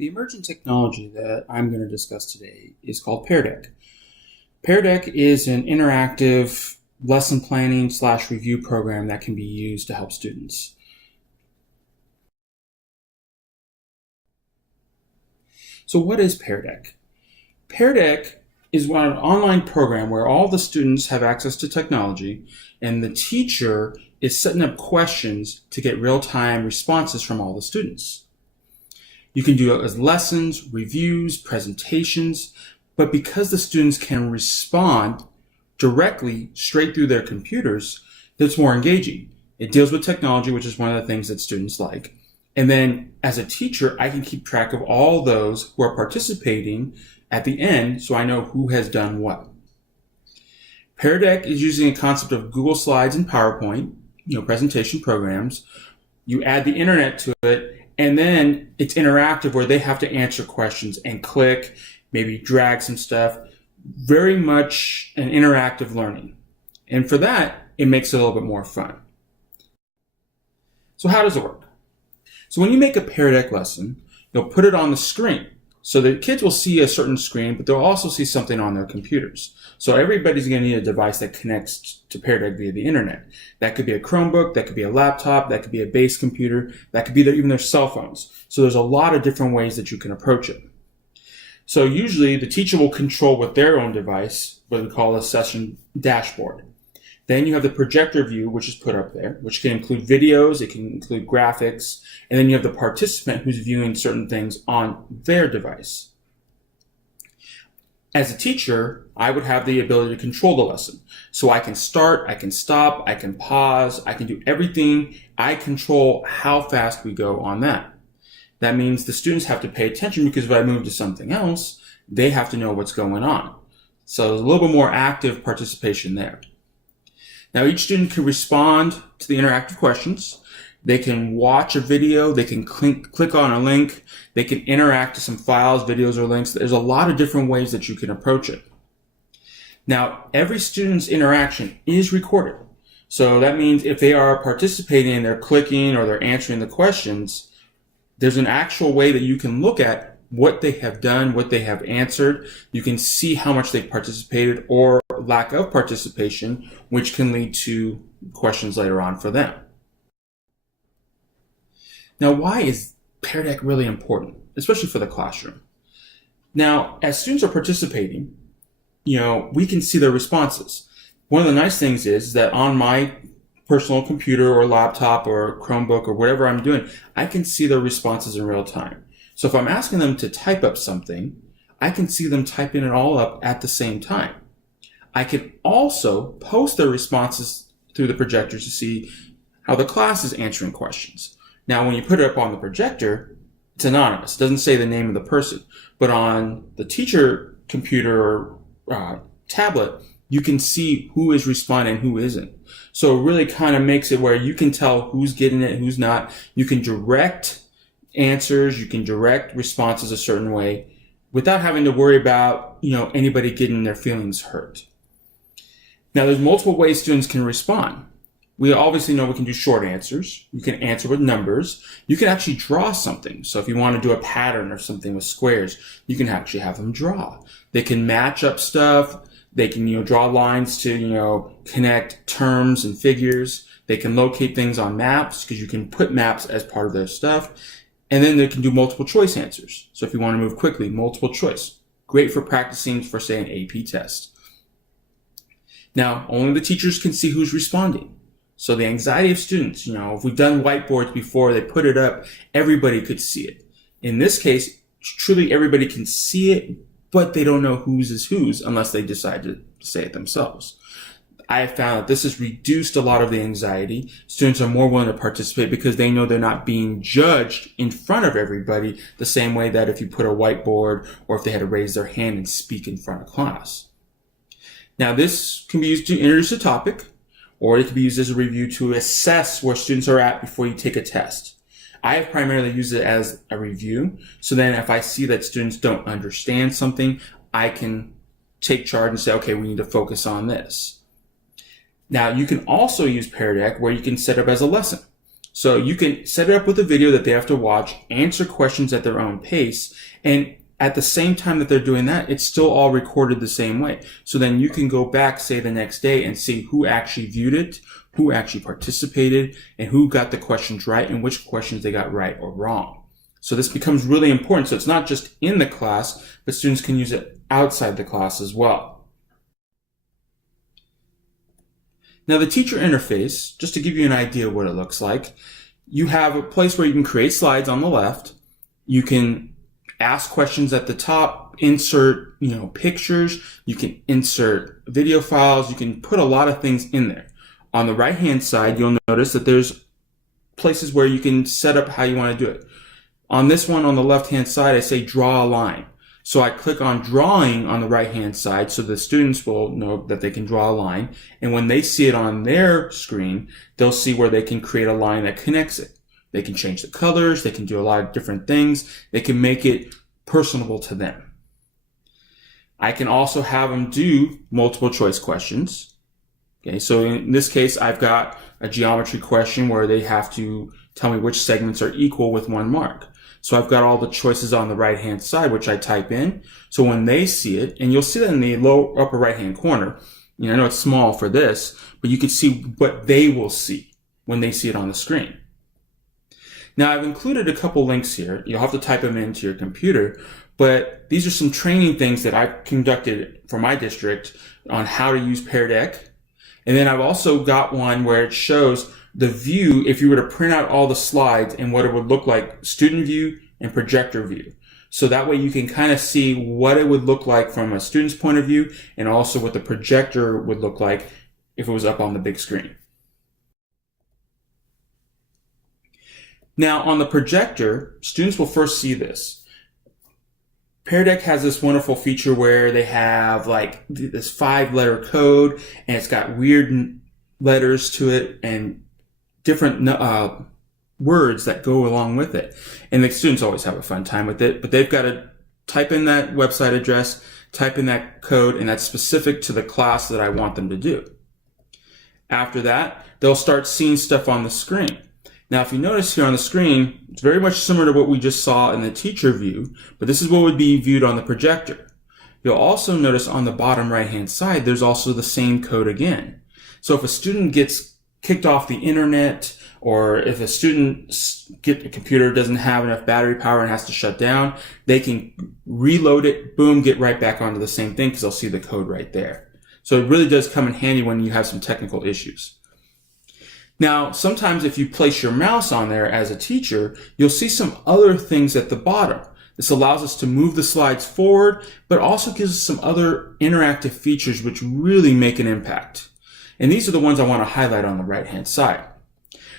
The emerging technology that I'm going to discuss today is called Pear Deck. Pear Deck is an interactive lesson planning / review program that can be used to help students. So what is Pear Deck? Pear Deck is an online program where all the students have access to technology and the teacher is setting up questions to get real-time responses from all the students. You can do it as lessons, reviews, presentations, but because the students can respond directly straight through their computers, it's more engaging. It deals with technology, which is one of the things that students like. And then as a teacher, I can keep track of all those who are participating at the end so I know who has done what. Pear Deck is using a concept of Google Slides and PowerPoint, presentation programs. You add the internet to it, and then it's interactive where they have to answer questions and click, maybe drag some stuff. Very much an interactive learning. And for that, it makes it a little bit more fun. So how does it work? So when you make a Pear Deck lesson, you'll put it on the screen. So the kids will see a certain screen, but they'll also see something on their computers. So everybody's going to need a device that connects to Pear Deck via the internet. That could be a Chromebook, that could be a laptop, that could be a base computer, that could be even their cell phones. So there's a lot of different ways that you can approach it. So usually the teacher will control with their own device, what we call a session dashboard. Then you have the projector view, which is put up there, which can include videos, it can include graphics, and then you have the participant who's viewing certain things on their device. As a teacher, I would have the ability to control the lesson. So I can start, I can stop, I can pause, I can do everything. I control how fast we go on that. That means the students have to pay attention because if I move to something else, they have to know what's going on. So there's a little bit more active participation there. Now each student can respond to the interactive questions. They can watch a video, they can click on a link, they can interact to some files, videos, or links. There's a lot of different ways that you can approach it. Now every student's interaction is recorded. So that means if they are participating and they're clicking or they're answering the questions, there's an actual way that you can look at what they have done, what they have answered. You can see how much they've participated or lack of participation, which can lead to questions later on for them. Now, why is Pear Deck really important, especially for the classroom? Now, as students are participating, we can see their responses. One of the nice things is that on my personal computer or laptop or Chromebook or whatever I'm doing, I can see their responses in real time. So if I'm asking them to type up something, I can see them typing it all up at the same time. I can also post their responses through the projector to see how the class is answering questions. Now, when you put it up on the projector, it's anonymous. It doesn't say the name of the person. But on the teacher computer or tablet, you can see who is responding and who isn't. So it really kind of makes it where you can tell who's getting it, who's not. You can direct answers, you can direct responses a certain way without having to worry about, anybody getting their feelings hurt. Now, there's multiple ways students can respond. We obviously know we can do short answers. You can answer with numbers. You can actually draw something. So if you want to do a pattern or something with squares, you can actually have them draw. They can match up stuff. They can, draw lines to, connect terms and figures. They can locate things on maps because you can put maps as part of their stuff. And then they can do multiple choice answers. So if you want to move quickly, multiple choice. Great for practicing for, say, an AP test. Now, only the teachers can see who's responding. So the anxiety of students, if we've done whiteboards before, they put it up, everybody could see it. In this case, truly everybody can see it, but they don't know whose is whose unless they decide to say it themselves. I have found that this has reduced a lot of the anxiety. Students are more willing to participate because they know they're not being judged in front of everybody the same way that if you put a whiteboard or if they had to raise their hand and speak in front of class. Now, this can be used to introduce a topic, or it can be used as a review to assess where students are at before you take a test. I have primarily used it as a review. So then if I see that students don't understand something, I can take charge and say, okay, we need to focus on this. Now, you can also use Pear Deck where you can set up as a lesson. So you can set it up with a video that they have to watch, answer questions at their own pace, and at the same time that they're doing that, it's still all recorded the same way. So then you can go back, say, the next day and see who actually viewed it, who actually participated, and who got the questions right and which questions they got right or wrong. So this becomes really important. So it's not just in the class, but students can use it outside the class as well. Now the teacher interface, just to give you an idea of what it looks like, you have a place where you can create slides on the left. You can ask questions at the top, insert, pictures. You can insert video files. You can put a lot of things in there. On the right-hand side, you'll notice that there's places where you can set up how you want to do it. On this one, on the left-hand side, I say draw a line. So I click on drawing on the right-hand side so the students will know that they can draw a line. And when they see it on their screen, they'll see where they can create a line that connects it. They can change the colors. They can do a lot of different things. They can make it personable to them. I can also have them do multiple choice questions. Okay, so in this case, I've got a geometry question where they have to tell me which segments are equal with 1 mark. So I've got all the choices on the right-hand side, which I type in. So when they see it, and you'll see that in the lower upper right-hand corner, I know it's small for this, but you can see what they will see when they see it on the screen. Now I've included a couple links here. You'll have to type them into your computer, but these are some training things that I've conducted for my district on how to use Pear Deck. And then I've also got one where it shows the view if you were to print out all the slides and what it would look like, student view and projector view. So that way you can kind of see what it would look like from a student's point of view and also what the projector would look like if it was up on the big screen. Now on the projector, students will first see this. Pear Deck has this wonderful feature where they have like this 5-letter code and it's got weird letters to it and different words that go along with it. And the students always have a fun time with it, but they've got to type in that website address, type in that code, and that's specific to the class that I want them to do. After that, they'll start seeing stuff on the screen. Now, if you notice here on the screen, it's very much similar to what we just saw in the teacher view, but this is what would be viewed on the projector. You'll also notice on the bottom right-hand side, there's also the same code again. So if a student gets kicked off the internet, or if a computer doesn't have enough battery power and has to shut down, they can reload it, boom, get right back onto the same thing because they'll see the code right there. So it really does come in handy when you have some technical issues. Now, sometimes if you place your mouse on there as a teacher, you'll see some other things at the bottom. This allows us to move the slides forward, but also gives us some other interactive features which really make an impact. And these are the ones I want to highlight on the right-hand side.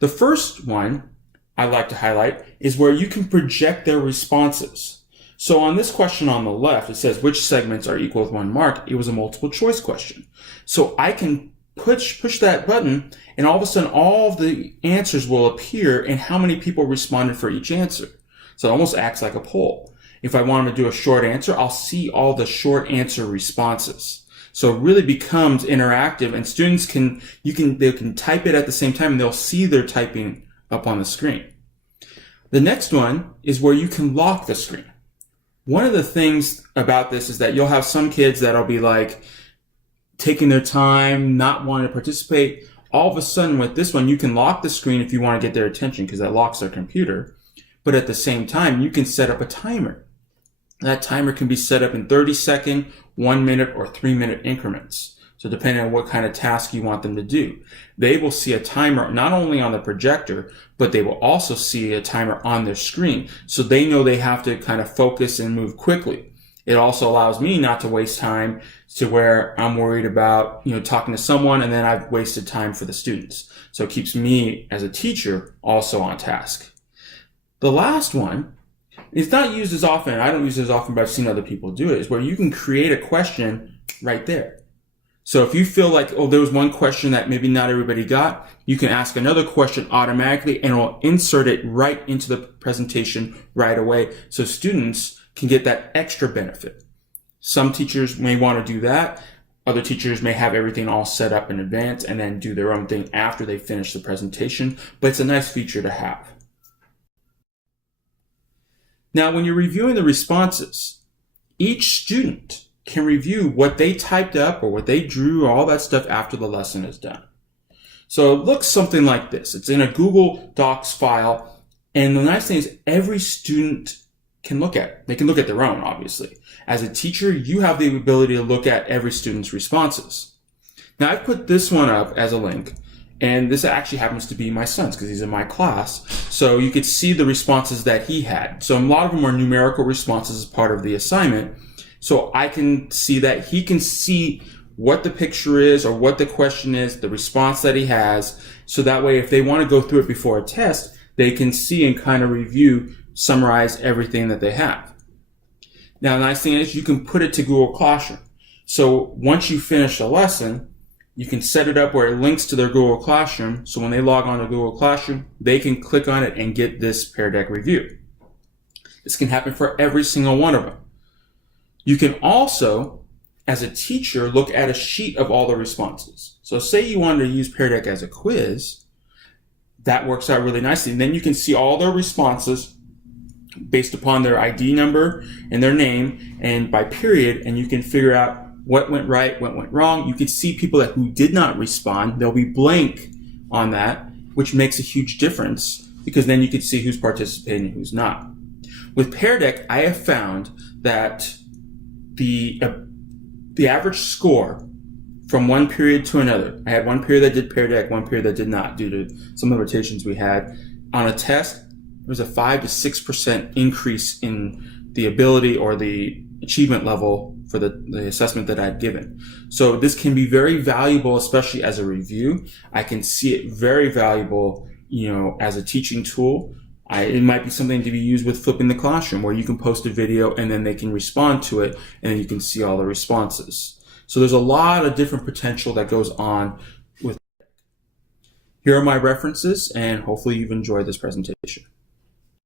The first one I like to highlight is where you can project their responses. So on this question on the left, it says which segments are equal with 1 mark. It was a multiple choice question. So I can push that button and all of a sudden all of the answers will appear and how many people responded for each answer. So it almost acts like a poll. If I want them to do a short answer, I'll see all the short answer responses. So it really becomes interactive and students they can type it at the same time and they'll see their typing up on the screen. The next one is where you can lock the screen. One of the things about this is that you'll have some kids that'll be like taking their time, not wanting to participate. All of a sudden with this one, you can lock the screen if you want to get their attention because that locks their computer. But at the same time, you can set up a timer. That timer can be set up in 30-second, 1 minute, or 3-minute increments. So depending on what kind of task you want them to do. They will see a timer not only on the projector, but they will also see a timer on their screen. So they know they have to kind of focus and move quickly. It also allows me not to waste time to where I'm worried about, talking to someone and then I've wasted time for the students. So it keeps me as a teacher also on task. The last one, it's not used as often. I don't use it as often, but I've seen other people do it, is where you can create a question right there. So if you feel like, there was one question that maybe not everybody got, you can ask another question automatically and it will insert it right into the presentation right away so students can get that extra benefit. Some teachers may want to do that. Other teachers may have everything all set up in advance and then do their own thing after they finish the presentation, but it's a nice feature to have. Now, when you're reviewing the responses, each student can review what they typed up or what they drew, all that stuff after the lesson is done. So it looks something like this. It's in a Google Docs file, and the nice thing is every student can look at it. They can look at their own, obviously. As a teacher, you have the ability to look at every student's responses. Now, I've put this one up as a link, and this actually happens to be my son's because he's in my class. So you could see the responses that he had. So a lot of them are numerical responses as part of the assignment. So I can see that he can see what the picture is or what the question is, the response that he has. So that way, if they want to go through it before a test, they can see and kind of review, summarize everything that they have. Now, the nice thing is you can put it to Google Classroom. So once you finish a lesson, you can set it up where it links to their Google Classroom. So when they log on to Google Classroom, they can click on it and get this Pear Deck review. This can happen for every single one of them. You can also, as a teacher, look at a sheet of all the responses. So say you wanted to use Pear Deck as a quiz, that works out really nicely. And then you can see all their responses based upon their ID number and their name and by period, and you can figure out what went right, what went wrong. You can see people who did not respond. They'll be blank on that, which makes a huge difference because then you can see who's participating and who's not. With Pear Deck, I have found that the average score from one period to another. I had one period that did Pear Deck, one period that did not due to some limitations we had. On a test, there was a 5 to 6% increase in the ability or the achievement level for the assessment that I'd given. So this can be very valuable, especially as a review. I can see it very valuable, as a teaching tool. It might be something to be used with Flipping the Classroom, where you can post a video and then they can respond to it and you can see all the responses. So there's a lot of different potential that goes on with it. Here are my references, and hopefully you've enjoyed this presentation.